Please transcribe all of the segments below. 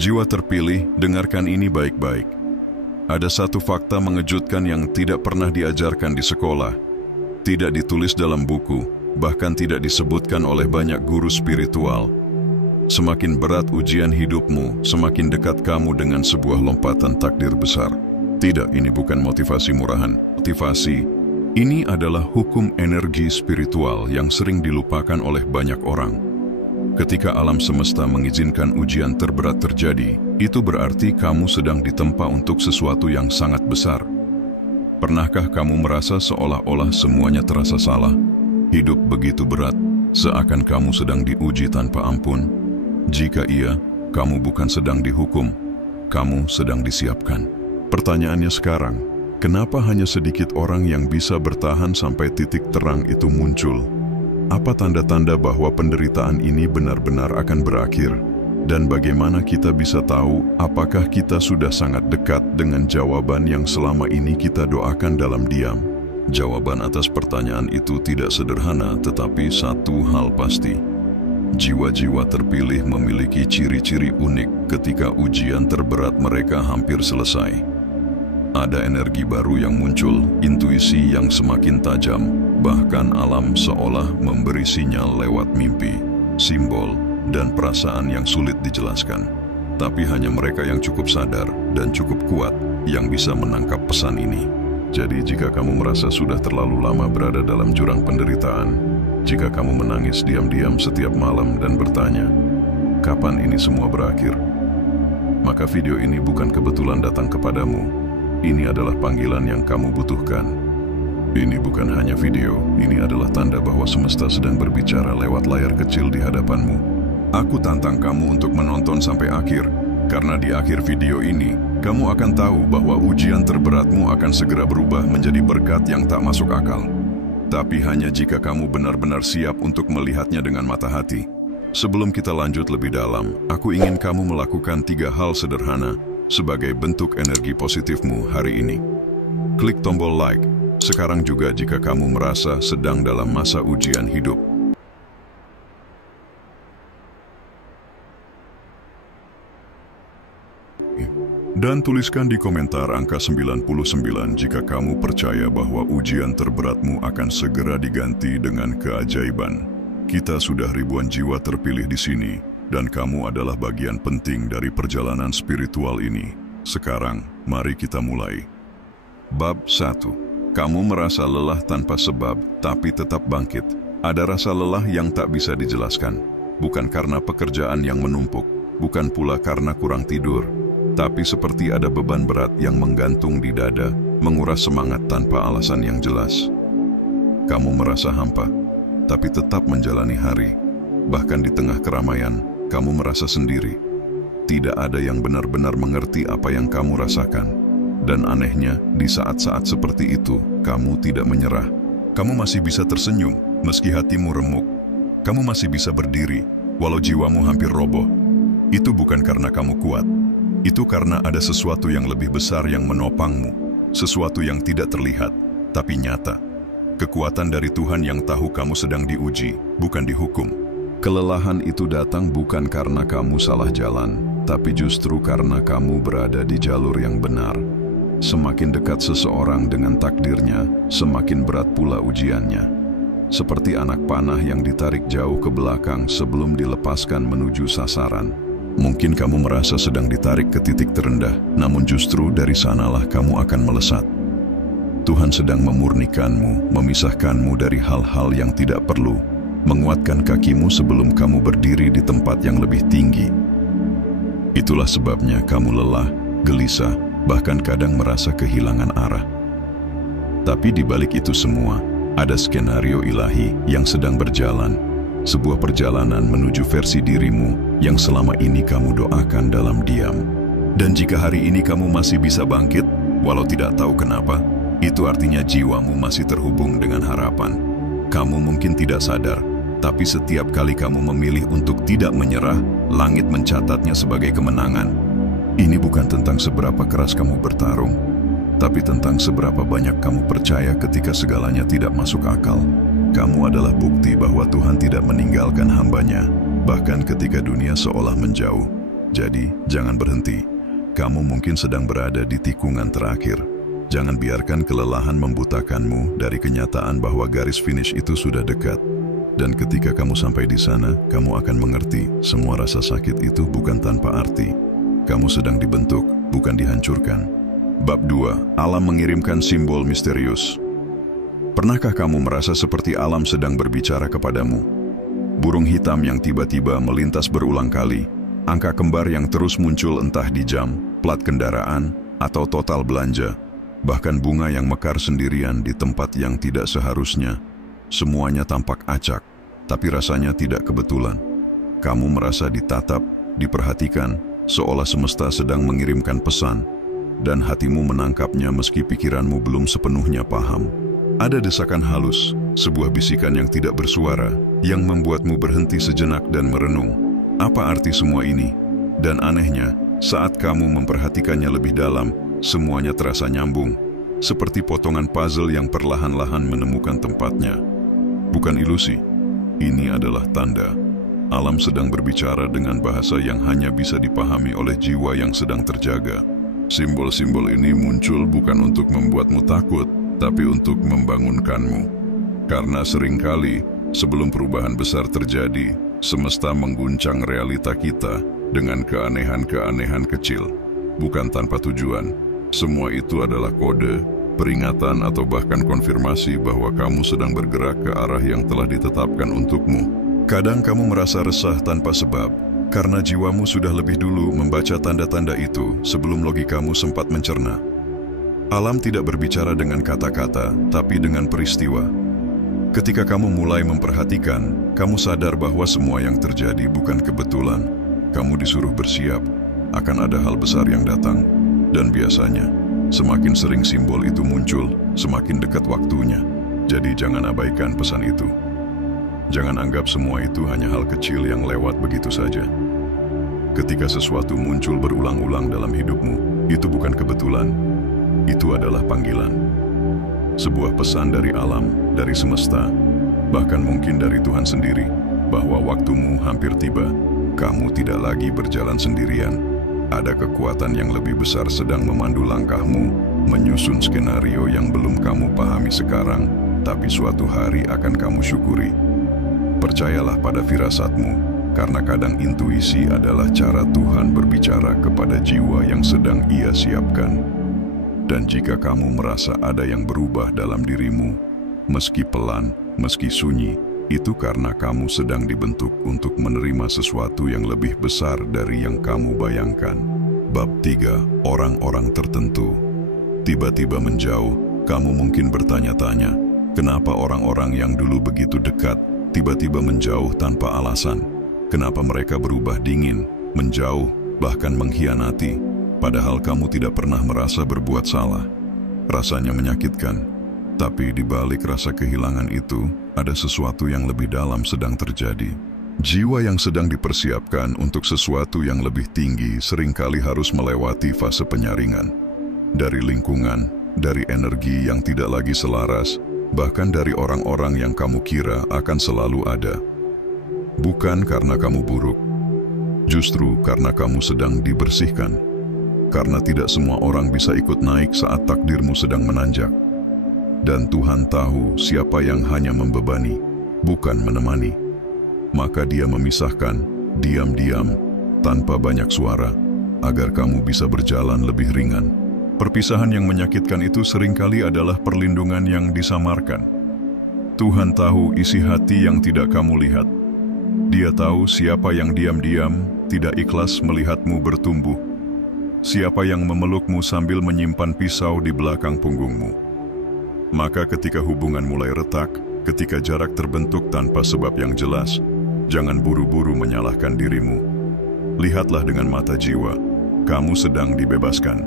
Jiwa terpilih, dengarkan ini baik-baik. Ada satu fakta mengejutkan yang tidak pernah diajarkan di sekolah, tidak ditulis dalam buku, bahkan tidak disebutkan oleh banyak guru spiritual. Semakin berat ujian hidupmu, semakin dekat kamu dengan sebuah lompatan takdir besar. Tidak, ini bukan motivasi murahan. Motivasi, ini adalah hukum energi spiritual yang sering dilupakan oleh banyak orang. Ketika alam semesta mengizinkan ujian terberat terjadi, itu berarti kamu sedang ditempa untuk sesuatu yang sangat besar. Pernahkah kamu merasa seolah-olah semuanya terasa salah? Hidup begitu berat, seakan kamu sedang diuji tanpa ampun. Jika iya, kamu bukan sedang dihukum, kamu sedang disiapkan. Pertanyaannya sekarang, kenapa hanya sedikit orang yang bisa bertahan sampai titik terang itu muncul? Apa tanda-tanda bahwa penderitaan ini benar-benar akan berakhir? Dan bagaimana kita bisa tahu apakah kita sudah sangat dekat dengan jawaban yang selama ini kita doakan dalam diam? Jawaban atas pertanyaan itu tidak sederhana, tetapi satu hal pasti. Jiwa-jiwa terpilih memiliki ciri-ciri unik ketika ujian terberat mereka hampir selesai. Ada energi baru yang muncul, intuisi yang semakin tajam, bahkan alam seolah memberi sinyal lewat mimpi, simbol, dan perasaan yang sulit dijelaskan. Tapi hanya mereka yang cukup sadar dan cukup kuat yang bisa menangkap pesan ini. Jadi jika kamu merasa sudah terlalu lama berada dalam jurang penderitaan, jika kamu menangis diam-diam setiap malam dan bertanya, kapan ini semua berakhir? Maka video ini bukan kebetulan datang kepadamu. Ini adalah panggilan yang kamu butuhkan. Ini bukan hanya video, ini adalah tanda bahwa semesta sedang berbicara lewat layar kecil di hadapanmu. Aku tantang kamu untuk menonton sampai akhir, karena di akhir video ini, kamu akan tahu bahwa ujian terberatmu akan segera berubah menjadi berkat yang tak masuk akal. Tapi hanya jika kamu benar-benar siap untuk melihatnya dengan mata hati. Sebelum kita lanjut lebih dalam, aku ingin kamu melakukan 3 hal sederhana sebagai bentuk energi positifmu hari ini. Klik tombol like sekarang juga jika kamu merasa sedang dalam masa ujian hidup. Dan tuliskan di komentar angka 99 jika kamu percaya bahwa ujian terberatmu akan segera diganti dengan keajaiban. Kita sudah ribuan jiwa terpilih di sini, dan kamu adalah bagian penting dari perjalanan spiritual ini. Sekarang, mari kita mulai. Bab 1. Kamu merasa lelah tanpa sebab, tapi tetap bangkit. Ada rasa lelah yang tak bisa dijelaskan. Bukan karena pekerjaan yang menumpuk, bukan pula karena kurang tidur, tapi seperti ada beban berat yang menggantung di dada, menguras semangat tanpa alasan yang jelas. Kamu merasa hampa, tapi tetap menjalani hari. Bahkan di tengah keramaian, kamu merasa sendiri. Tidak ada yang benar-benar mengerti apa yang kamu rasakan. Dan anehnya, di saat-saat seperti itu, kamu tidak menyerah. Kamu masih bisa tersenyum, meski hatimu remuk. Kamu masih bisa berdiri, walau jiwamu hampir roboh. Itu bukan karena kamu kuat. Itu karena ada sesuatu yang lebih besar yang menopangmu. Sesuatu yang tidak terlihat, tapi nyata. Kekuatan dari Tuhan yang tahu kamu sedang diuji, bukan dihukum. Kelelahan itu datang bukan karena kamu salah jalan, tapi justru karena kamu berada di jalur yang benar. Semakin dekat seseorang dengan takdirnya, semakin berat pula ujiannya. Seperti anak panah yang ditarik jauh ke belakang sebelum dilepaskan menuju sasaran. Mungkin kamu merasa sedang ditarik ke titik terendah, namun justru dari sanalah kamu akan melesat. Tuhan sedang memurnikanmu, memisahkanmu dari hal-hal yang tidak perlu, menguatkan kakimu sebelum kamu berdiri di tempat yang lebih tinggi. Itulah sebabnya kamu lelah, gelisah, bahkan kadang merasa kehilangan arah. Tapi di balik itu semua, ada skenario ilahi yang sedang berjalan. Sebuah perjalanan menuju versi dirimu yang selama ini kamu doakan dalam diam. Dan jika hari ini kamu masih bisa bangkit, walau tidak tahu kenapa, itu artinya jiwamu masih terhubung dengan harapan. Kamu mungkin tidak sadar, tapi setiap kali kamu memilih untuk tidak menyerah, langit mencatatnya sebagai kemenangan. Ini bukan tentang seberapa keras kamu bertarung, tapi tentang seberapa banyak kamu percaya ketika segalanya tidak masuk akal. Kamu adalah bukti bahwa Tuhan tidak meninggalkan hamba-Nya, bahkan ketika dunia seolah menjauh. Jadi, jangan berhenti. Kamu mungkin sedang berada di tikungan terakhir. Jangan biarkan kelelahan membutakanmu dari kenyataan bahwa garis finish itu sudah dekat. Dan ketika kamu sampai di sana, kamu akan mengerti semua rasa sakit itu bukan tanpa arti. Kamu sedang dibentuk, bukan dihancurkan. Bab 2. Alam mengirimkan simbol misterius. Pernahkah kamu merasa seperti alam sedang berbicara kepadamu? Burung hitam yang tiba-tiba melintas berulang kali, angka kembar yang terus muncul entah di jam, plat kendaraan, atau total belanja, bahkan bunga yang mekar sendirian di tempat yang tidak seharusnya. Semuanya tampak acak, tapi rasanya tidak kebetulan. Kamu merasa ditatap, diperhatikan, seolah semesta sedang mengirimkan pesan, dan hatimu menangkapnya meski pikiranmu belum sepenuhnya paham. Ada desakan halus, sebuah bisikan yang tidak bersuara, yang membuatmu berhenti sejenak dan merenung. Apa arti semua ini? Dan anehnya, saat kamu memperhatikannya lebih dalam, semuanya terasa nyambung, seperti potongan puzzle yang perlahan-lahan menemukan tempatnya. Bukan ilusi, ini adalah tanda. Alam sedang berbicara dengan bahasa yang hanya bisa dipahami oleh jiwa yang sedang terjaga. Simbol-simbol ini muncul bukan untuk membuatmu takut, tapi untuk membangunkanmu. Karena seringkali, sebelum perubahan besar terjadi, semesta mengguncang realita kita dengan keanehan-keanehan kecil, bukan tanpa tujuan. Semua itu adalah kode, peringatan atau bahkan konfirmasi bahwa kamu sedang bergerak ke arah yang telah ditetapkan untukmu. Kadang kamu merasa resah tanpa sebab, karena jiwamu sudah lebih dulu membaca tanda-tanda itu sebelum logikamu sempat mencerna. Alam tidak berbicara dengan kata-kata, tapi dengan peristiwa. Ketika kamu mulai memperhatikan, kamu sadar bahwa semua yang terjadi bukan kebetulan. Kamu disuruh bersiap, akan ada hal besar yang datang. Dan biasanya, semakin sering simbol itu muncul, semakin dekat waktunya. Jadi jangan abaikan pesan itu. Jangan anggap semua itu hanya hal kecil yang lewat begitu saja. Ketika sesuatu muncul berulang-ulang dalam hidupmu, itu bukan kebetulan. Itu adalah panggilan. Sebuah pesan dari alam, dari semesta, bahkan mungkin dari Tuhan sendiri, bahwa waktumu hampir tiba. Kamu tidak lagi berjalan sendirian. Ada kekuatan yang lebih besar sedang memandu langkahmu, menyusun skenario yang belum kamu pahami sekarang, tapi suatu hari akan kamu syukuri. Percayalah pada firasatmu, karena kadang intuisi adalah cara Tuhan berbicara kepada jiwa yang sedang Ia siapkan. Dan jika kamu merasa ada yang berubah dalam dirimu, meski pelan, meski sunyi, itu karena kamu sedang dibentuk untuk menerima sesuatu yang lebih besar dari yang kamu bayangkan. Bab 3. Orang-orang tertentu. Tiba-tiba menjauh, kamu mungkin bertanya-tanya, kenapa orang-orang yang dulu begitu dekat, tiba-tiba menjauh tanpa alasan? Kenapa mereka berubah dingin, menjauh, bahkan mengkhianati? Padahal kamu tidak pernah merasa berbuat salah. Rasanya menyakitkan, tapi di balik rasa kehilangan itu, ada sesuatu yang lebih dalam sedang terjadi. Jiwa yang sedang dipersiapkan untuk sesuatu yang lebih tinggi seringkali harus melewati fase penyaringan. Dari lingkungan, dari energi yang tidak lagi selaras, bahkan dari orang-orang yang kamu kira akan selalu ada. Bukan karena kamu buruk, justru karena kamu sedang dibersihkan. Karena tidak semua orang bisa ikut naik saat takdirmu sedang menanjak. Dan Tuhan tahu siapa yang hanya membebani, bukan menemani. Maka Dia memisahkan, diam-diam, tanpa banyak suara, agar kamu bisa berjalan lebih ringan. Perpisahan yang menyakitkan itu seringkali adalah perlindungan yang disamarkan. Tuhan tahu isi hati yang tidak kamu lihat. Dia tahu siapa yang diam-diam tidak ikhlas melihatmu bertumbuh. Siapa yang memelukmu sambil menyimpan pisau di belakang punggungmu. Maka ketika hubungan mulai retak, ketika jarak terbentuk tanpa sebab yang jelas, jangan buru-buru menyalahkan dirimu. Lihatlah dengan mata jiwa, kamu sedang dibebaskan,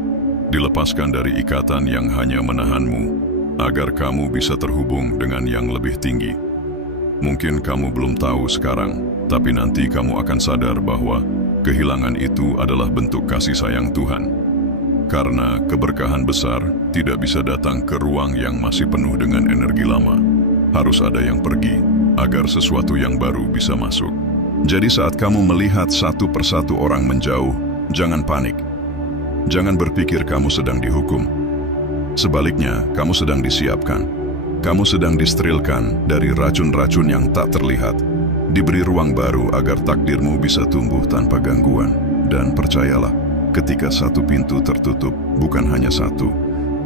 dilepaskan dari ikatan yang hanya menahanmu, agar kamu bisa terhubung dengan yang lebih tinggi. Mungkin kamu belum tahu sekarang, tapi nanti kamu akan sadar bahwa kehilangan itu adalah bentuk kasih sayang Tuhan. Karena keberkahan besar tidak bisa datang ke ruang yang masih penuh dengan energi lama. Harus ada yang pergi, agar sesuatu yang baru bisa masuk. Jadi saat kamu melihat satu persatu orang menjauh, jangan panik. Jangan berpikir kamu sedang dihukum. Sebaliknya, kamu sedang disiapkan. Kamu sedang disterilkan dari racun-racun yang tak terlihat. Diberi ruang baru agar takdirmu bisa tumbuh tanpa gangguan. Dan percayalah, ketika satu pintu tertutup, bukan hanya satu,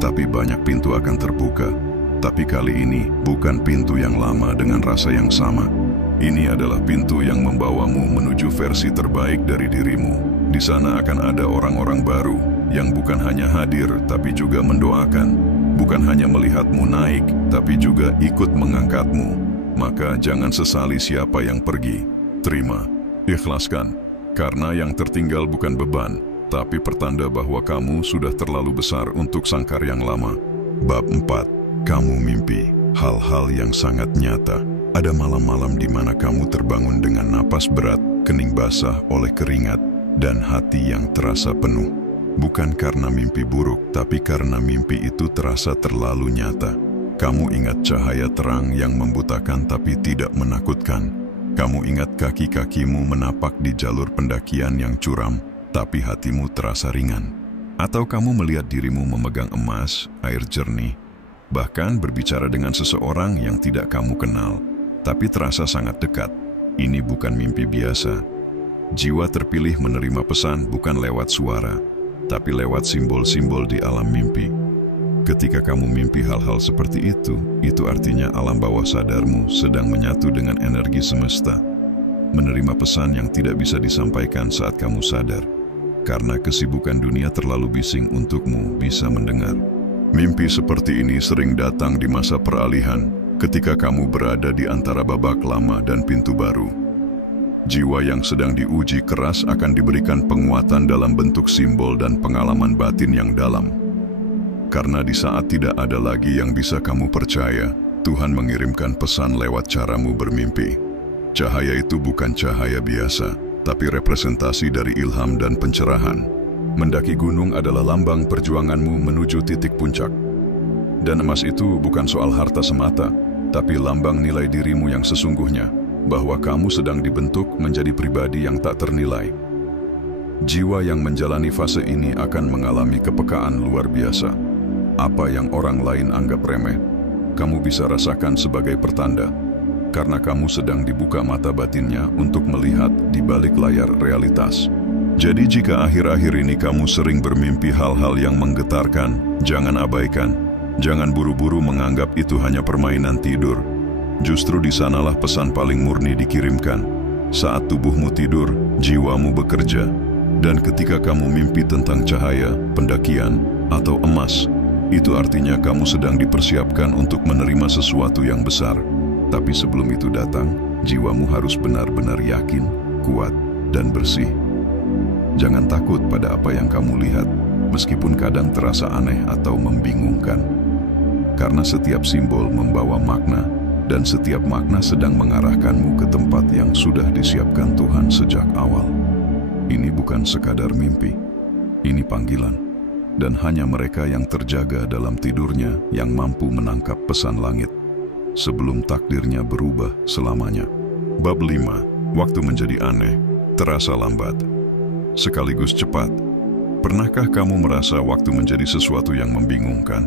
tapi banyak pintu akan terbuka. Tapi kali ini bukan pintu yang lama dengan rasa yang sama. Ini adalah pintu yang membawamu menuju versi terbaik dari dirimu. Di sana akan ada orang-orang baru yang bukan hanya hadir tapi juga mendoakan. Bukan hanya melihatmu naik tapi juga ikut mengangkatmu. Maka jangan sesali siapa yang pergi. Terima, ikhlaskan. Karena yang tertinggal bukan beban, tapi pertanda bahwa kamu sudah terlalu besar untuk sangkar yang lama. Bab 4. Kamu mimpi hal-hal yang sangat nyata. Ada malam-malam di mana kamu terbangun dengan napas berat, kening basah oleh keringat, dan hati yang terasa penuh. Bukan karena mimpi buruk, tapi karena mimpi itu terasa terlalu nyata. Kamu ingat cahaya terang yang membutakan tapi tidak menakutkan. Kamu ingat kaki-kakimu menapak di jalur pendakian yang curam, tapi hatimu terasa ringan. Atau kamu melihat dirimu memegang emas, air jernih, bahkan berbicara dengan seseorang yang tidak kamu kenal, tapi terasa sangat dekat. Ini bukan mimpi biasa. Jiwa terpilih menerima pesan bukan lewat suara, tapi lewat simbol-simbol di alam mimpi. Ketika kamu mimpi hal-hal seperti itu artinya alam bawah sadarmu sedang menyatu dengan energi semesta, menerima pesan yang tidak bisa disampaikan saat kamu sadar, karena kesibukan dunia terlalu bising untukmu bisa mendengar. Mimpi seperti ini sering datang di masa peralihan, ketika kamu berada di antara babak lama dan pintu baru. Jiwa yang sedang diuji keras akan diberikan penguatan dalam bentuk simbol dan pengalaman batin yang dalam. Karena di saat tidak ada lagi yang bisa kamu percaya, Tuhan mengirimkan pesan lewat caramu bermimpi. Cahaya itu bukan cahaya biasa, tapi representasi dari ilham dan pencerahan. Mendaki gunung adalah lambang perjuanganmu menuju titik puncak. Dan emas itu bukan soal harta semata, tapi lambang nilai dirimu yang sesungguhnya, bahwa kamu sedang dibentuk menjadi pribadi yang tak ternilai. Jiwa yang menjalani fase ini akan mengalami kepekaan luar biasa. Apa yang orang lain anggap remeh, kamu bisa rasakan sebagai pertanda, karena kamu sedang dibuka mata batinnya untuk melihat di balik layar realitas. Jadi jika akhir-akhir ini kamu sering bermimpi hal-hal yang menggetarkan, jangan abaikan. Jangan buru-buru menganggap itu hanya permainan tidur. Justru di sanalah pesan paling murni dikirimkan. Saat tubuhmu tidur, jiwamu bekerja. Dan ketika kamu mimpi tentang cahaya, pendakian, atau emas, itu artinya kamu sedang dipersiapkan untuk menerima sesuatu yang besar. Tapi sebelum itu datang, jiwamu harus benar-benar yakin, kuat, dan bersih. Jangan takut pada apa yang kamu lihat, meskipun kadang terasa aneh atau membingungkan. Karena setiap simbol membawa makna, dan setiap makna sedang mengarahkanmu ke tempat yang sudah disiapkan Tuhan sejak awal. Ini bukan sekadar mimpi, ini panggilan. Dan hanya mereka yang terjaga dalam tidurnya yang mampu menangkap pesan langit, sebelum takdirnya berubah selamanya. Bab 5. Waktu menjadi aneh, terasa lambat, sekaligus cepat. Pernahkah kamu merasa waktu menjadi sesuatu yang membingungkan?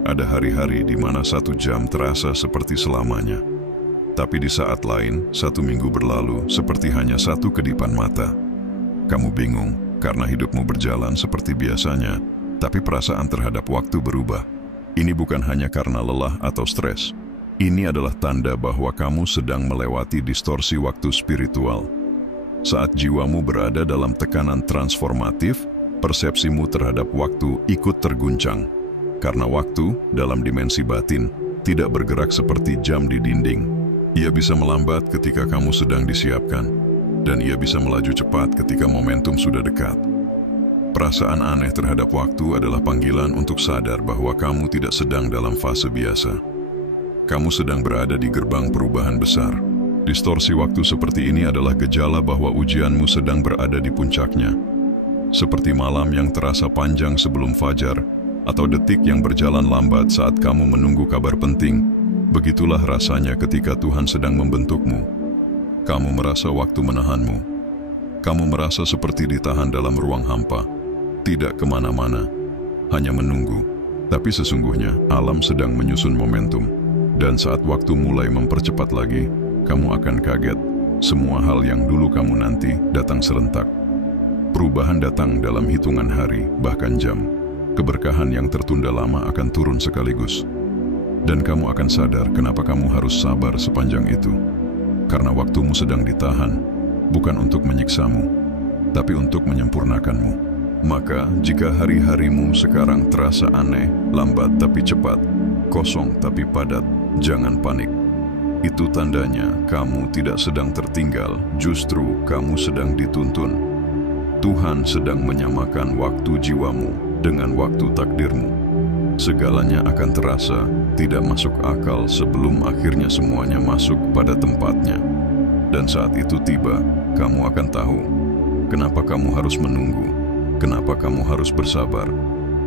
Ada hari-hari di mana 1 jam terasa seperti selamanya. Tapi di saat lain, 1 minggu berlalu seperti hanya 1 kedipan mata. Kamu bingung karena hidupmu berjalan seperti biasanya, tapi perasaan terhadap waktu berubah. Ini bukan hanya karena lelah atau stres. Ini adalah tanda bahwa kamu sedang melewati distorsi waktu spiritual. Saat jiwamu berada dalam tekanan transformatif, persepsimu terhadap waktu ikut terguncang. Karena waktu, dalam dimensi batin, tidak bergerak seperti jam di dinding. Ia bisa melambat ketika kamu sedang disiapkan, dan ia bisa melaju cepat ketika momentum sudah dekat. Perasaan aneh terhadap waktu adalah panggilan untuk sadar bahwa kamu tidak sedang dalam fase biasa. Kamu sedang berada di gerbang perubahan besar. Distorsi waktu seperti ini adalah gejala bahwa ujianmu sedang berada di puncaknya. Seperti malam yang terasa panjang sebelum fajar, atau detik yang berjalan lambat saat kamu menunggu kabar penting, begitulah rasanya ketika Tuhan sedang membentukmu. Kamu merasa waktu menahanmu. Kamu merasa seperti ditahan dalam ruang hampa, tidak kemana-mana, hanya menunggu. Tapi sesungguhnya alam sedang menyusun momentum. Dan saat waktu mulai mempercepat lagi, kamu akan kaget. Semua hal yang dulu kamu nanti datang serentak. Perubahan datang dalam hitungan hari, bahkan jam. Keberkahan yang tertunda lama akan turun sekaligus. Dan kamu akan sadar kenapa kamu harus sabar sepanjang itu. Karena waktumu sedang ditahan, bukan untuk menyiksamu, tapi untuk menyempurnakanmu. Maka, jika hari-harimu sekarang terasa aneh, lambat tapi cepat, kosong tapi padat, jangan panik. Itu tandanya kamu tidak sedang tertinggal, justru kamu sedang dituntun. Tuhan sedang menyamakan waktu jiwamu dengan waktu takdirmu. Segalanya akan terasa tidak masuk akal sebelum akhirnya semuanya masuk pada tempatnya. Dan saat itu tiba, kamu akan tahu kenapa kamu harus menunggu, kenapa kamu harus bersabar,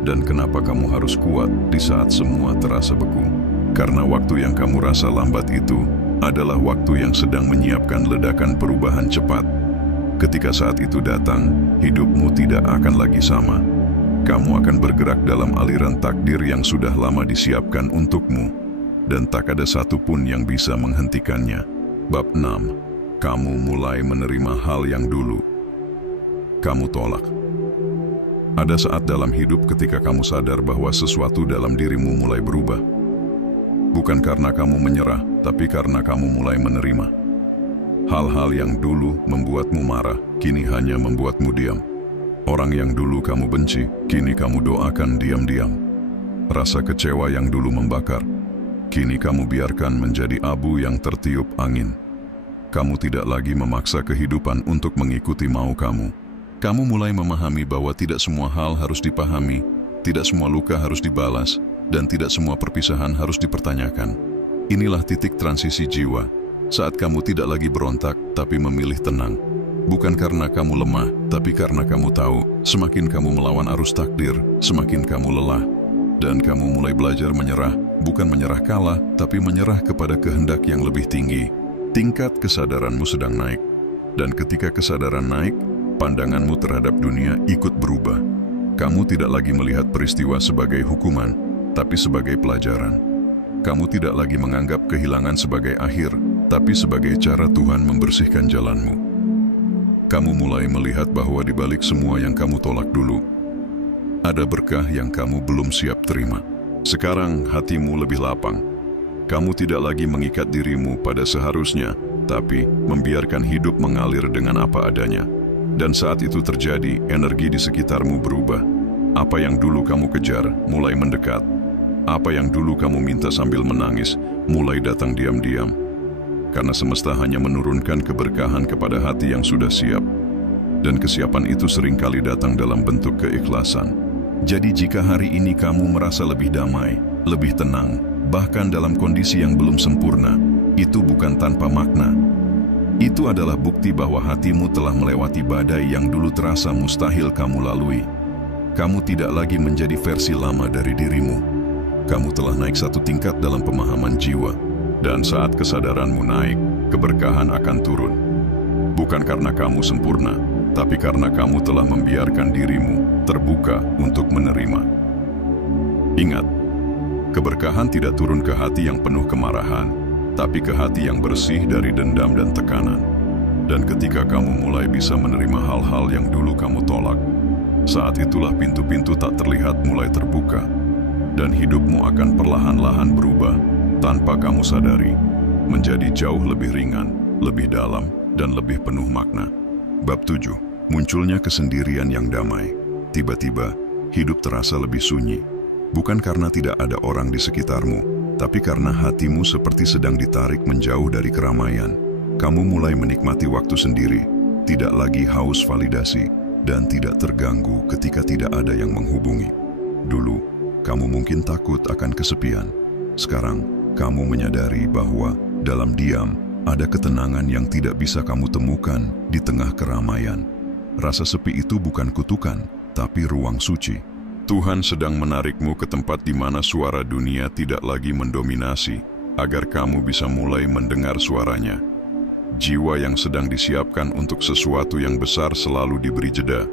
dan kenapa kamu harus kuat di saat semua terasa beku. Karena waktu yang kamu rasa lambat itu adalah waktu yang sedang menyiapkan ledakan perubahan cepat. Ketika saat itu datang, hidupmu tidak akan lagi sama. Kamu akan bergerak dalam aliran takdir yang sudah lama disiapkan untukmu, dan tak ada satupun yang bisa menghentikannya. Bab 6. Kamu mulai menerima hal yang dulu kamu tolak. Ada saat dalam hidup ketika kamu sadar bahwa sesuatu dalam dirimu mulai berubah. Bukan karena kamu menyerah, tapi karena kamu mulai menerima. Hal-hal yang dulu membuatmu marah, kini hanya membuatmu diam. Orang yang dulu kamu benci, kini kamu doakan diam-diam. Rasa kecewa yang dulu membakar, kini kamu biarkan menjadi abu yang tertiup angin. Kamu tidak lagi memaksa kehidupan untuk mengikuti mau kamu. Kamu mulai memahami bahwa tidak semua hal harus dipahami, tidak semua luka harus dibalas, dan tidak semua perpisahan harus dipertanyakan. Inilah titik transisi jiwa, saat kamu tidak lagi berontak, tapi memilih tenang. Bukan karena kamu lemah, tapi karena kamu tahu, semakin kamu melawan arus takdir, semakin kamu lelah. Dan kamu mulai belajar menyerah, bukan menyerah kalah, tapi menyerah kepada kehendak yang lebih tinggi. Tingkat kesadaranmu sedang naik. Dan ketika kesadaran naik, pandanganmu terhadap dunia ikut berubah. Kamu tidak lagi melihat peristiwa sebagai hukuman, tapi sebagai pelajaran. Kamu tidak lagi menganggap kehilangan sebagai akhir, tapi sebagai cara Tuhan membersihkan jalanmu. Kamu mulai melihat bahwa di balik semua yang kamu tolak dulu, ada berkah yang kamu belum siap terima. Sekarang hatimu lebih lapang. Kamu tidak lagi mengikat dirimu pada seharusnya, tapi membiarkan hidup mengalir dengan apa adanya. Dan saat itu terjadi, energi di sekitarmu berubah. Apa yang dulu kamu kejar mulai mendekat. Apa yang dulu kamu minta sambil menangis mulai datang diam-diam. Karena semesta hanya menurunkan keberkahan kepada hati yang sudah siap. Dan kesiapan itu seringkali datang dalam bentuk keikhlasan. Jadi jika hari ini kamu merasa lebih damai, lebih tenang, bahkan dalam kondisi yang belum sempurna, itu bukan tanpa makna. Itu adalah bukti bahwa hatimu telah melewati badai yang dulu terasa mustahil kamu lalui. Kamu tidak lagi menjadi versi lama dari dirimu. Kamu telah naik satu tingkat dalam pemahaman jiwa. Dan saat kesadaranmu naik, keberkahan akan turun. Bukan karena kamu sempurna, tapi karena kamu telah membiarkan dirimu terbuka untuk menerima. Ingat, keberkahan tidak turun ke hati yang penuh kemarahan, tapi ke hati yang bersih dari dendam dan tekanan. Dan ketika kamu mulai bisa menerima hal-hal yang dulu kamu tolak, saat itulah pintu-pintu tak terlihat mulai terbuka, dan hidupmu akan perlahan-lahan berubah tanpa kamu sadari, menjadi jauh lebih ringan, lebih dalam, dan lebih penuh makna. Bab 7. Munculnya kesendirian yang damai. Tiba-tiba, hidup terasa lebih sunyi. Bukan karena tidak ada orang di sekitarmu, tapi karena hatimu seperti sedang ditarik menjauh dari keramaian. Kamu mulai menikmati waktu sendiri, tidak lagi haus validasi, dan tidak terganggu ketika tidak ada yang menghubungi. Dulu, kamu mungkin takut akan kesepian. Sekarang, kamu menyadari bahwa dalam diam ada ketenangan yang tidak bisa kamu temukan di tengah keramaian. Rasa sepi itu bukan kutukan, tapi ruang suci. Tuhan sedang menarikmu ke tempat di mana suara dunia tidak lagi mendominasi, agar kamu bisa mulai mendengar suaranya. Jiwa yang sedang disiapkan untuk sesuatu yang besar selalu diberi jeda,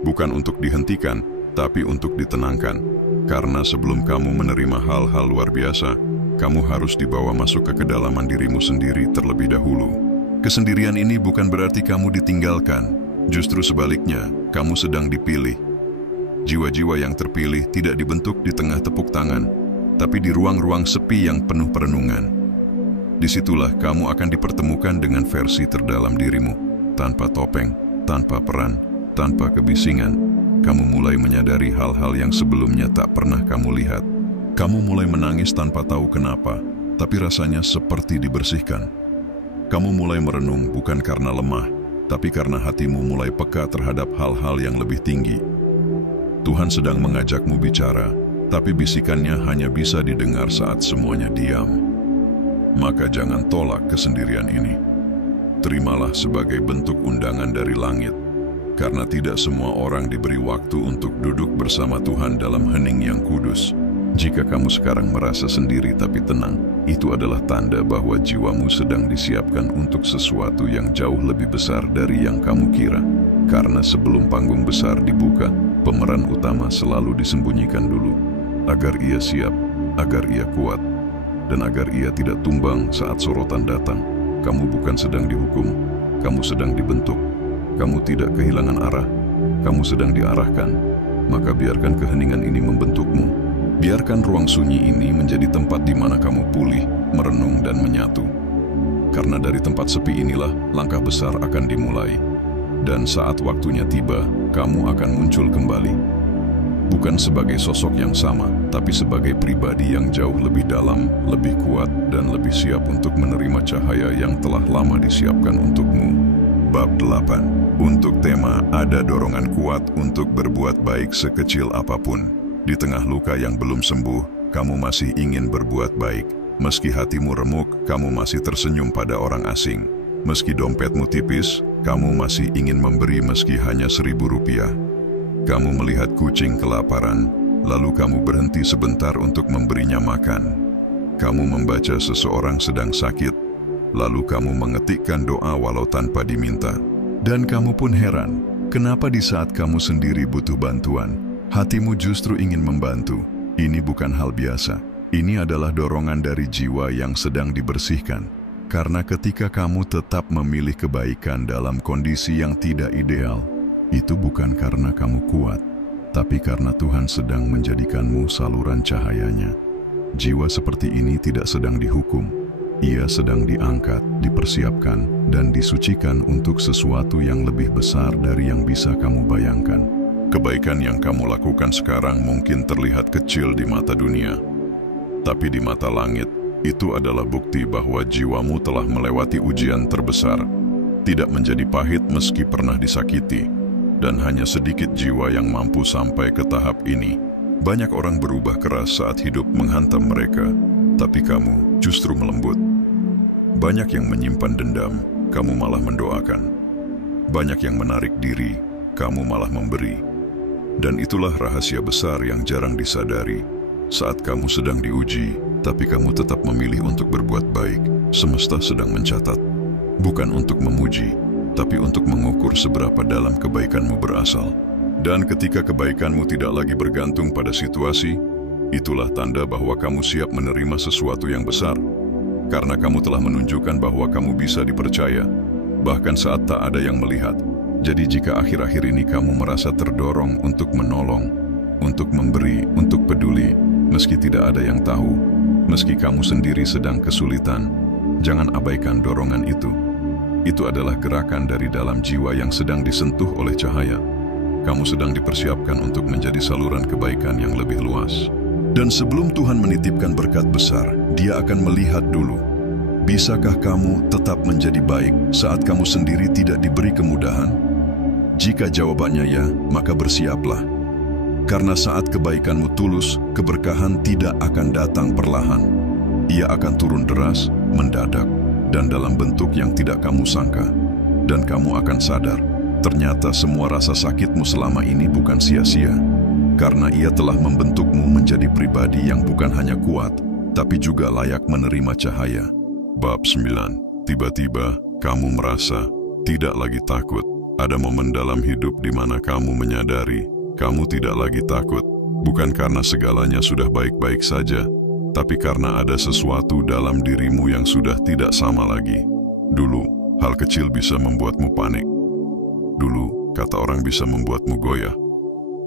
bukan untuk dihentikan, tapi untuk ditenangkan. Karena sebelum kamu menerima hal-hal luar biasa, kamu harus dibawa masuk ke kedalaman dirimu sendiri terlebih dahulu. Kesendirian ini bukan berarti kamu ditinggalkan, justru sebaliknya, kamu sedang dipilih. Jiwa-jiwa yang terpilih tidak dibentuk di tengah tepuk tangan, tapi di ruang-ruang sepi yang penuh perenungan. Disitulah kamu akan dipertemukan dengan versi terdalam dirimu, tanpa topeng, tanpa peran, tanpa kebisingan. Kamu mulai menyadari hal-hal yang sebelumnya tak pernah kamu lihat. Kamu mulai menangis tanpa tahu kenapa, tapi rasanya seperti dibersihkan. Kamu mulai merenung bukan karena lemah, tapi karena hatimu mulai peka terhadap hal-hal yang lebih tinggi. Tuhan sedang mengajakmu bicara, tapi bisikannya hanya bisa didengar saat semuanya diam. Maka jangan tolak kesendirian ini. Terimalah sebagai bentuk undangan dari langit, karena tidak semua orang diberi waktu untuk duduk bersama Tuhan dalam hening yang kudus. Jika kamu sekarang merasa sendiri tapi tenang, itu adalah tanda bahwa jiwamu sedang disiapkan untuk sesuatu yang jauh lebih besar dari yang kamu kira. Karena sebelum panggung besar dibuka, pemeran utama selalu disembunyikan dulu, agar ia siap, agar ia kuat, dan agar ia tidak tumbang saat sorotan datang. Kamu bukan sedang dihukum, kamu sedang dibentuk. Kamu tidak kehilangan arah, kamu sedang diarahkan. Maka biarkan keheningan ini membentukmu. Biarkan ruang sunyi ini menjadi tempat di mana kamu pulih, merenung, dan menyatu. Karena dari tempat sepi inilah langkah besar akan dimulai. Dan saat waktunya tiba, kamu akan muncul kembali. Bukan sebagai sosok yang sama, tapi sebagai pribadi yang jauh lebih dalam, lebih kuat, dan lebih siap untuk menerima cahaya yang telah lama disiapkan untukmu. Bab 8. Untuk tema, ada dorongan kuat untuk berbuat baik sekecil apapun. Di tengah luka yang belum sembuh, kamu masih ingin berbuat baik. Meski hatimu remuk, kamu masih tersenyum pada orang asing. Meski dompetmu tipis, kamu masih ingin memberi meski hanya Rp1.000. Kamu melihat kucing kelaparan, lalu kamu berhenti sebentar untuk memberinya makan. Kamu membaca seseorang sedang sakit, lalu kamu mengetikkan doa walau tanpa diminta. Dan kamu pun heran, kenapa di saat kamu sendiri butuh bantuan, hatimu justru ingin membantu. Ini bukan hal biasa. Ini adalah dorongan dari jiwa yang sedang dibersihkan. Karena ketika kamu tetap memilih kebaikan dalam kondisi yang tidak ideal, itu bukan karena kamu kuat, tapi karena Tuhan sedang menjadikanmu saluran cahayanya. Jiwa seperti ini tidak sedang dihukum. Ia sedang diangkat, dipersiapkan, dan disucikan untuk sesuatu yang lebih besar dari yang bisa kamu bayangkan. Kebaikan yang kamu lakukan sekarang mungkin terlihat kecil di mata dunia, tapi di mata langit, itu adalah bukti bahwa jiwamu telah melewati ujian terbesar, tidak menjadi pahit meski pernah disakiti. Dan hanya sedikit jiwa yang mampu sampai ke tahap ini. Banyak orang berubah keras saat hidup menghantam mereka, tapi kamu justru melembut. Banyak yang menyimpan dendam, kamu malah mendoakan. Banyak yang menarik diri, kamu malah memberi. Dan itulah rahasia besar yang jarang disadari. Saat kamu sedang diuji, tapi kamu tetap memilih untuk berbuat baik, semesta sedang mencatat. Bukan untuk memuji, tapi untuk mengukur seberapa dalam kebaikanmu berasal. Dan ketika kebaikanmu tidak lagi bergantung pada situasi, itulah tanda bahwa kamu siap menerima sesuatu yang besar. Karena kamu telah menunjukkan bahwa kamu bisa dipercaya, bahkan saat tak ada yang melihat. Jadi jika akhir-akhir ini kamu merasa terdorong untuk menolong, untuk memberi, untuk peduli, meski tidak ada yang tahu, meski kamu sendiri sedang kesulitan, jangan abaikan dorongan itu. Itu adalah gerakan dari dalam jiwa yang sedang disentuh oleh cahaya. Kamu sedang dipersiapkan untuk menjadi saluran kebaikan yang lebih luas. Dan sebelum Tuhan menitipkan berkat besar, Dia akan melihat dulu. Bisakah kamu tetap menjadi baik saat kamu sendiri tidak diberi kemudahan? Jika jawabannya ya, maka bersiaplah. Karena saat kebaikanmu tulus, keberkahan tidak akan datang perlahan. Ia akan turun deras, mendadak, dan dalam bentuk yang tidak kamu sangka. Dan kamu akan sadar, ternyata semua rasa sakitmu selama ini bukan sia-sia. Karena Ia telah membentukmu menjadi pribadi yang bukan hanya kuat, tapi juga layak menerima cahaya. Bab 9. Tiba-tiba, Kamu merasa tidak lagi takut. Ada momen dalam hidup di mana kamu menyadari kamu tidak lagi takut, bukan karena segalanya sudah baik-baik saja, tapi karena ada sesuatu dalam dirimu yang sudah tidak sama lagi. Dulu, hal kecil bisa membuatmu panik. Dulu, kata orang bisa membuatmu goyah.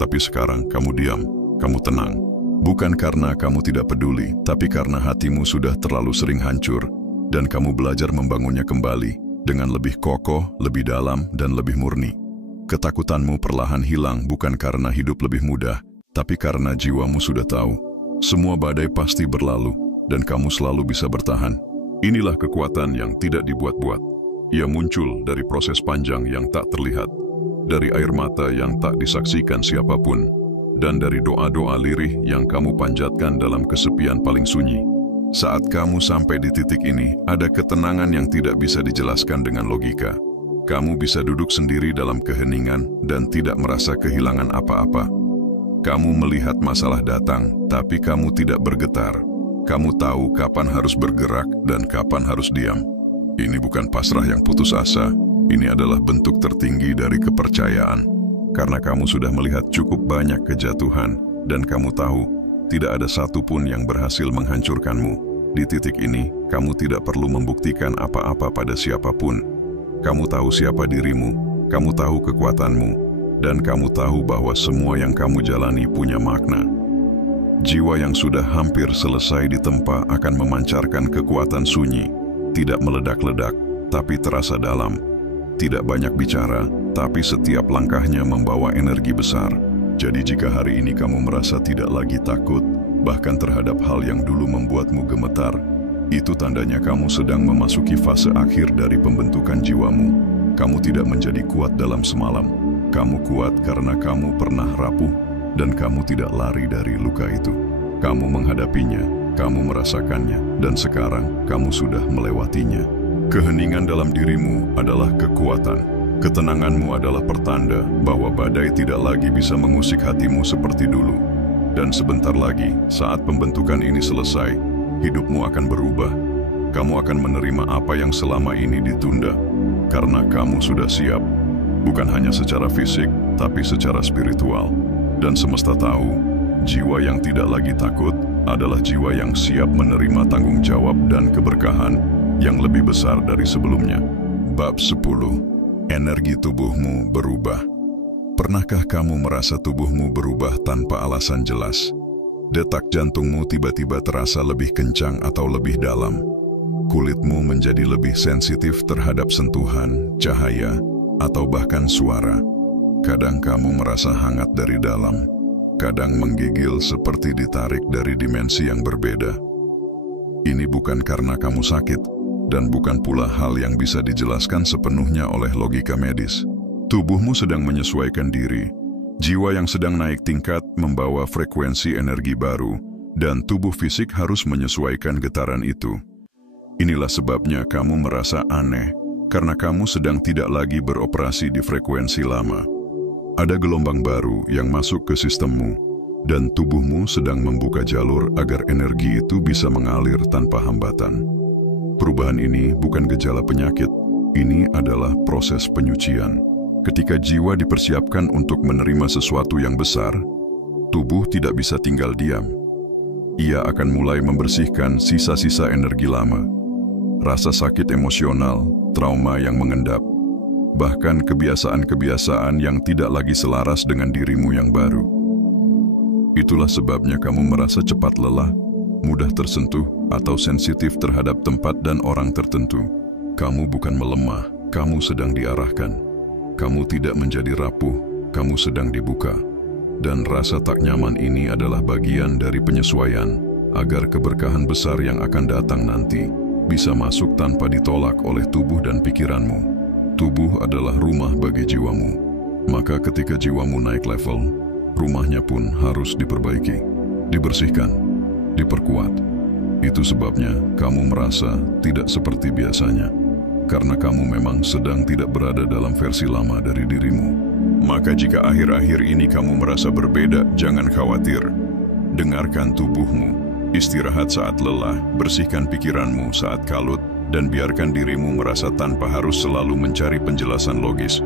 Tapi sekarang kamu diam, kamu tenang. Bukan karena kamu tidak peduli, tapi karena hatimu sudah terlalu sering hancur, dan kamu belajar membangunnya kembali dengan lebih kokoh, lebih dalam, dan lebih murni. Ketakutanmu perlahan hilang bukan karena hidup lebih mudah, tapi karena jiwamu sudah tahu. Semua badai pasti berlalu, dan kamu selalu bisa bertahan. Inilah kekuatan yang tidak dibuat-buat. Ia muncul dari proses panjang yang tak terlihat, dari air mata yang tak disaksikan siapapun, dan dari doa-doa lirih yang kamu panjatkan dalam kesepian paling sunyi. Saat kamu sampai di titik ini, ada ketenangan yang tidak bisa dijelaskan dengan logika. Kamu bisa duduk sendiri dalam keheningan dan tidak merasa kehilangan apa-apa. Kamu melihat masalah datang, tapi kamu tidak bergetar. Kamu tahu kapan harus bergerak dan kapan harus diam. Ini bukan pasrah yang putus asa, ini adalah bentuk tertinggi dari kepercayaan. Karena kamu sudah melihat cukup banyak kejatuhan, dan kamu tahu, tidak ada satupun yang berhasil menghancurkanmu. Di titik ini, kamu tidak perlu membuktikan apa-apa pada siapapun. Kamu tahu siapa dirimu, kamu tahu kekuatanmu, dan kamu tahu bahwa semua yang kamu jalani punya makna. Jiwa yang sudah hampir selesai ditempa akan memancarkan kekuatan sunyi, tidak meledak-ledak, tapi terasa dalam. Tidak banyak bicara, tapi setiap langkahnya membawa energi besar. Jadi jika hari ini kamu merasa tidak lagi takut, bahkan terhadap hal yang dulu membuatmu gemetar, itu tandanya kamu sedang memasuki fase akhir dari pembentukan jiwamu. Kamu tidak menjadi kuat dalam semalam. Kamu kuat karena kamu pernah rapuh, dan kamu tidak lari dari luka itu. Kamu menghadapinya, kamu merasakannya, dan sekarang kamu sudah melewatinya. Keheningan dalam dirimu adalah kekuatan. Ketenanganmu adalah pertanda bahwa badai tidak lagi bisa mengusik hatimu seperti dulu. Dan sebentar lagi, saat pembentukan ini selesai, hidupmu akan berubah. Kamu akan menerima apa yang selama ini ditunda, karena kamu sudah siap. Bukan hanya secara fisik, tapi secara spiritual. Dan semesta tahu, jiwa yang tidak lagi takut adalah jiwa yang siap menerima tanggung jawab dan keberkahan yang lebih besar dari sebelumnya. Bab 10. Energi tubuhmu berubah. Pernahkah kamu merasa tubuhmu berubah tanpa alasan jelas? Detak jantungmu tiba-tiba terasa lebih kencang atau lebih dalam. Kulitmu menjadi lebih sensitif terhadap sentuhan, cahaya, atau bahkan suara. Kadang kamu merasa hangat dari dalam. Kadang menggigil seperti ditarik dari dimensi yang berbeda. Ini bukan karena kamu sakit, dan bukan pula hal yang bisa dijelaskan sepenuhnya oleh logika medis. Tubuhmu sedang menyesuaikan diri. Jiwa yang sedang naik tingkat membawa frekuensi energi baru, dan tubuh fisik harus menyesuaikan getaran itu. Inilah sebabnya kamu merasa aneh, karena kamu sedang tidak lagi beroperasi di frekuensi lama. Ada gelombang baru yang masuk ke sistemmu, dan tubuhmu sedang membuka jalur agar energi itu bisa mengalir tanpa hambatan. Perubahan ini bukan gejala penyakit, ini adalah proses penyucian. Ketika jiwa dipersiapkan untuk menerima sesuatu yang besar, tubuh tidak bisa tinggal diam. Ia akan mulai membersihkan sisa-sisa energi lama. Rasa sakit emosional, trauma yang mengendap, bahkan kebiasaan-kebiasaan yang tidak lagi selaras dengan dirimu yang baru. Itulah sebabnya kamu merasa cepat lelah, mudah tersentuh, atau sensitif terhadap tempat dan orang tertentu. Kamu bukan melemah, kamu sedang diarahkan. Kamu tidak menjadi rapuh, kamu sedang dibuka. Dan rasa tak nyaman ini adalah bagian dari penyesuaian, agar keberkahan besar yang akan datang nanti bisa masuk tanpa ditolak oleh tubuh dan pikiranmu. Tubuh adalah rumah bagi jiwamu. Maka ketika jiwamu naik level, rumahnya pun harus diperbaiki, dibersihkan, diperkuat. Itu sebabnya kamu merasa tidak seperti biasanya, karena kamu memang sedang tidak berada dalam versi lama dari dirimu. Maka jika akhir-akhir ini kamu merasa berbeda, jangan khawatir. Dengarkan tubuhmu, istirahat saat lelah, bersihkan pikiranmu saat kalut, dan biarkan dirimu merasa tanpa harus selalu mencari penjelasan logis.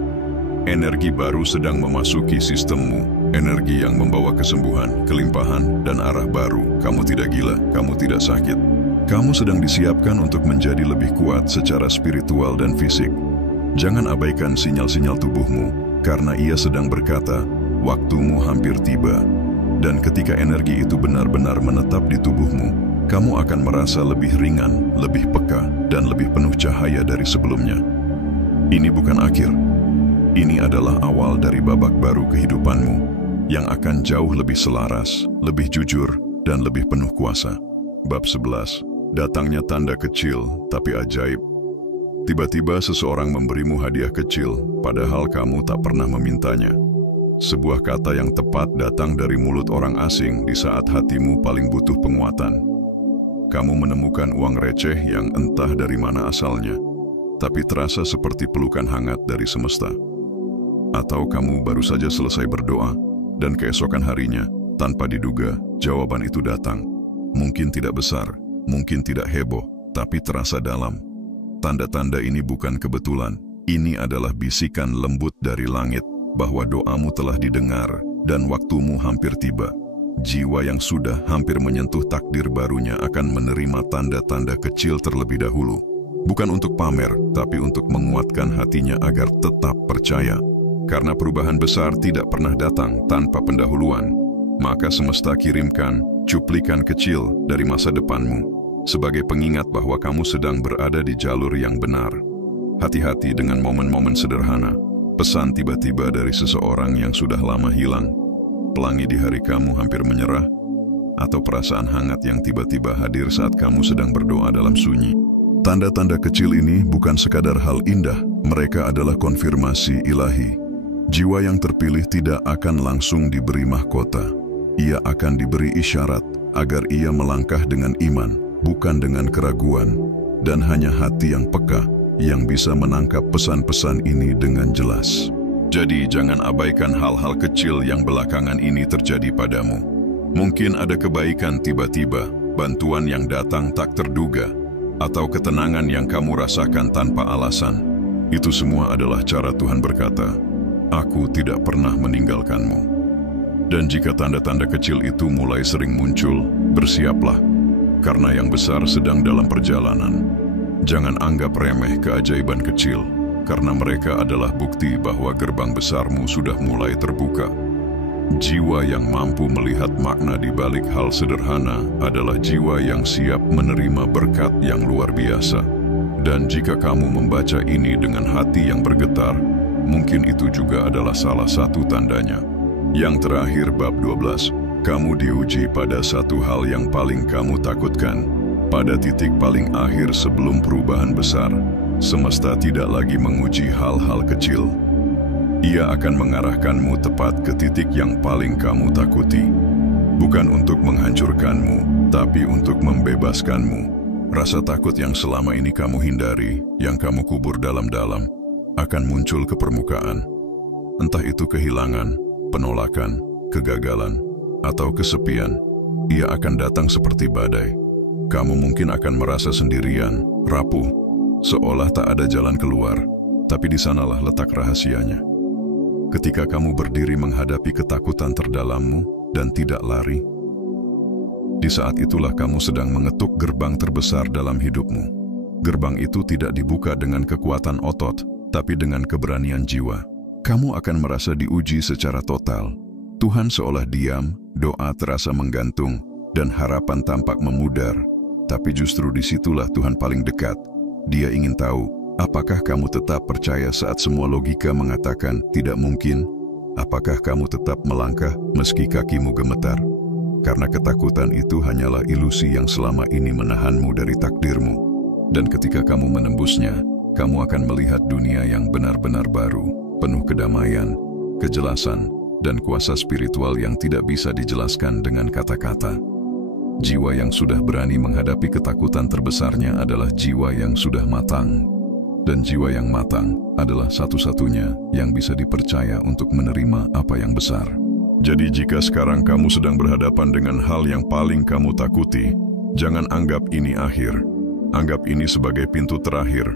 Energi baru sedang memasuki sistemmu, energi yang membawa kesembuhan, kelimpahan, dan arah baru. Kamu tidak gila, kamu tidak sakit. Kamu sedang disiapkan untuk menjadi lebih kuat secara spiritual dan fisik. Jangan abaikan sinyal-sinyal tubuhmu, karena ia sedang berkata, waktumu hampir tiba. Dan ketika energi itu benar-benar menetap di tubuhmu, kamu akan merasa lebih ringan, lebih peka, dan lebih penuh cahaya dari sebelumnya. Ini bukan akhir. Ini adalah awal dari babak baru kehidupanmu, yang akan jauh lebih selaras, lebih jujur, dan lebih penuh kuasa. Bab 11. Datangnya tanda kecil, tapi ajaib. Tiba-tiba seseorang memberimu hadiah kecil, padahal kamu tak pernah memintanya. Sebuah kata yang tepat datang dari mulut orang asing di saat hatimu paling butuh penguatan. Kamu menemukan uang receh yang entah dari mana asalnya, tapi terasa seperti pelukan hangat dari semesta. Atau kamu baru saja selesai berdoa, dan keesokan harinya, tanpa diduga, jawaban itu datang. Mungkin tidak besar, mungkin tidak heboh, tapi terasa dalam. Tanda-tanda ini bukan kebetulan, ini adalah bisikan lembut dari langit, bahwa doamu telah didengar, dan waktumu hampir tiba. Jiwa yang sudah hampir menyentuh takdir barunya akan menerima tanda-tanda kecil terlebih dahulu. Bukan untuk pamer, tapi untuk menguatkan hatinya agar tetap percaya. Karena perubahan besar tidak pernah datang tanpa pendahuluan, maka semesta kirimkan cuplikan kecil dari masa depanmu, sebagai pengingat bahwa kamu sedang berada di jalur yang benar. Hati-hati dengan momen-momen sederhana. Pesan tiba-tiba dari seseorang yang sudah lama hilang, pelangi di hari kamu hampir menyerah, atau perasaan hangat yang tiba-tiba hadir saat kamu sedang berdoa dalam sunyi. Tanda-tanda kecil ini bukan sekadar hal indah, mereka adalah konfirmasi ilahi. Jiwa yang terpilih tidak akan langsung diberi mahkota. Ia akan diberi isyarat agar ia melangkah dengan iman, bukan dengan keraguan, dan hanya hati yang peka yang bisa menangkap pesan-pesan ini dengan jelas. Jadi jangan abaikan hal-hal kecil yang belakangan ini terjadi padamu. Mungkin ada kebaikan tiba-tiba, bantuan yang datang tak terduga, atau ketenangan yang kamu rasakan tanpa alasan. Itu semua adalah cara Tuhan berkata, "Aku tidak pernah meninggalkanmu." Dan jika tanda-tanda kecil itu mulai sering muncul, bersiaplah, karena yang besar sedang dalam perjalanan. Jangan anggap remeh keajaiban kecil, karena mereka adalah bukti bahwa gerbang besarmu sudah mulai terbuka. Jiwa yang mampu melihat makna di balik hal sederhana adalah jiwa yang siap menerima berkat yang luar biasa. Dan jika kamu membaca ini dengan hati yang bergetar, mungkin itu juga adalah salah satu tandanya. Yang terakhir, bab 12. Kamu diuji pada satu hal yang paling kamu takutkan. Pada titik paling akhir sebelum perubahan besar, semesta tidak lagi menguji hal-hal kecil. Ia akan mengarahkanmu tepat ke titik yang paling kamu takuti. Bukan untuk menghancurkanmu, tapi untuk membebaskanmu. Rasa takut yang selama ini kamu hindari, yang kamu kubur dalam-dalam, akan muncul ke permukaan. Entah itu kehilangan, penolakan, kegagalan, atau kesepian, ia akan datang seperti badai. Kamu mungkin akan merasa sendirian, rapuh, seolah tak ada jalan keluar, tapi di sanalah letak rahasianya. Ketika kamu berdiri menghadapi ketakutan terdalammu dan tidak lari, di saat itulah kamu sedang mengetuk gerbang terbesar dalam hidupmu. Gerbang itu tidak dibuka dengan kekuatan otot, tapi dengan keberanian jiwa. Kamu akan merasa diuji secara total. Tuhan seolah diam, doa terasa menggantung, dan harapan tampak memudar. Tapi justru disitulah Tuhan paling dekat. Dia ingin tahu, apakah kamu tetap percaya saat semua logika mengatakan tidak mungkin? Apakah kamu tetap melangkah meski kakimu gemetar? Karena ketakutan itu hanyalah ilusi yang selama ini menahanmu dari takdirmu. Dan ketika kamu menembusnya, kamu akan melihat dunia yang benar-benar baru, penuh kedamaian, kejelasan, dan kuasa spiritual yang tidak bisa dijelaskan dengan kata-kata. Jiwa yang sudah berani menghadapi ketakutan terbesarnya adalah jiwa yang sudah matang. Dan jiwa yang matang adalah satu-satunya yang bisa dipercaya untuk menerima apa yang besar. Jadi jika sekarang kamu sedang berhadapan dengan hal yang paling kamu takuti, jangan anggap ini akhir. Anggap ini sebagai pintu terakhir.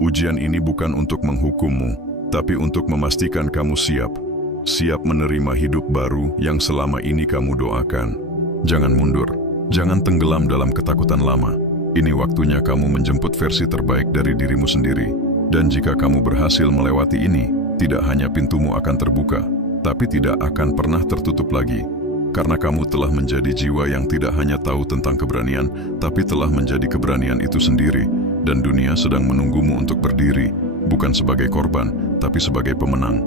Ujian ini bukan untuk menghukummu, tapi untuk memastikan kamu siap menerima hidup baru yang selama ini kamu doakan. Jangan mundur, jangan tenggelam dalam ketakutan lama. Ini waktunya kamu menjemput versi terbaik dari dirimu sendiri. Dan jika kamu berhasil melewati ini, tidak hanya pintumu akan terbuka, tapi tidak akan pernah tertutup lagi. Karena kamu telah menjadi jiwa yang tidak hanya tahu tentang keberanian, tapi telah menjadi keberanian itu sendiri. Dan dunia sedang menunggumu untuk berdiri, bukan sebagai korban, tapi sebagai pemenang.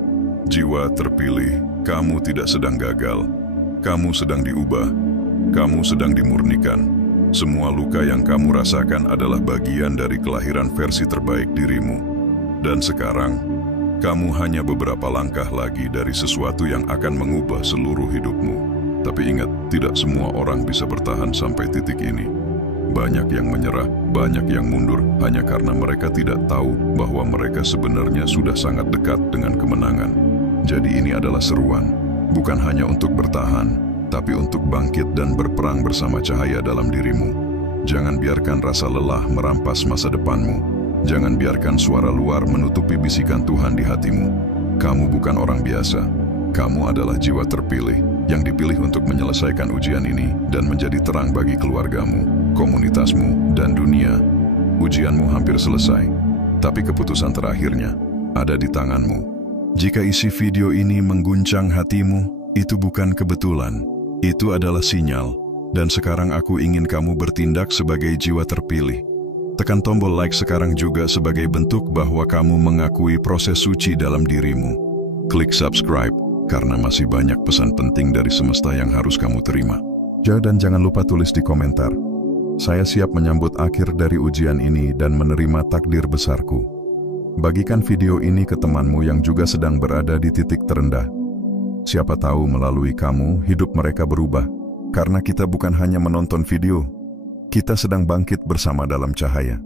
Jiwa terpilih, kamu tidak sedang gagal. Kamu sedang diubah. Kamu sedang dimurnikan. Semua luka yang kamu rasakan adalah bagian dari kelahiran versi terbaik dirimu. Dan sekarang, kamu hanya beberapa langkah lagi dari sesuatu yang akan mengubah seluruh hidupmu. Tapi ingat, tidak semua orang bisa bertahan sampai titik ini. Banyak yang menyerah, banyak yang mundur, hanya karena mereka tidak tahu bahwa mereka sebenarnya sudah sangat dekat dengan kemenangan. Jadi ini adalah seruan, bukan hanya untuk bertahan, tapi untuk bangkit dan berperang bersama cahaya dalam dirimu. Jangan biarkan rasa lelah merampas masa depanmu. Jangan biarkan suara luar menutupi bisikan Tuhan di hatimu. Kamu bukan orang biasa. Kamu adalah jiwa terpilih yang dipilih untuk menyelesaikan ujian ini dan menjadi terang bagi keluargamu, komunitasmu, dan dunia. Ujianmu hampir selesai, tapi keputusan terakhirnya ada di tanganmu. Jika isi video ini mengguncang hatimu, itu bukan kebetulan. Itu adalah sinyal. Dan sekarang aku ingin kamu bertindak sebagai jiwa terpilih. Tekan tombol like sekarang juga sebagai bentuk bahwa kamu mengakui proses suci dalam dirimu. Klik subscribe, karena masih banyak pesan penting dari semesta yang harus kamu terima. Dan jangan lupa tulis di komentar, saya siap menyambut akhir dari ujian ini dan menerima takdir besarku. Bagikan video ini ke temanmu yang juga sedang berada di titik terendah. Siapa tahu melalui kamu, hidup mereka berubah. Karena kita bukan hanya menonton video, kita sedang bangkit bersama dalam cahaya.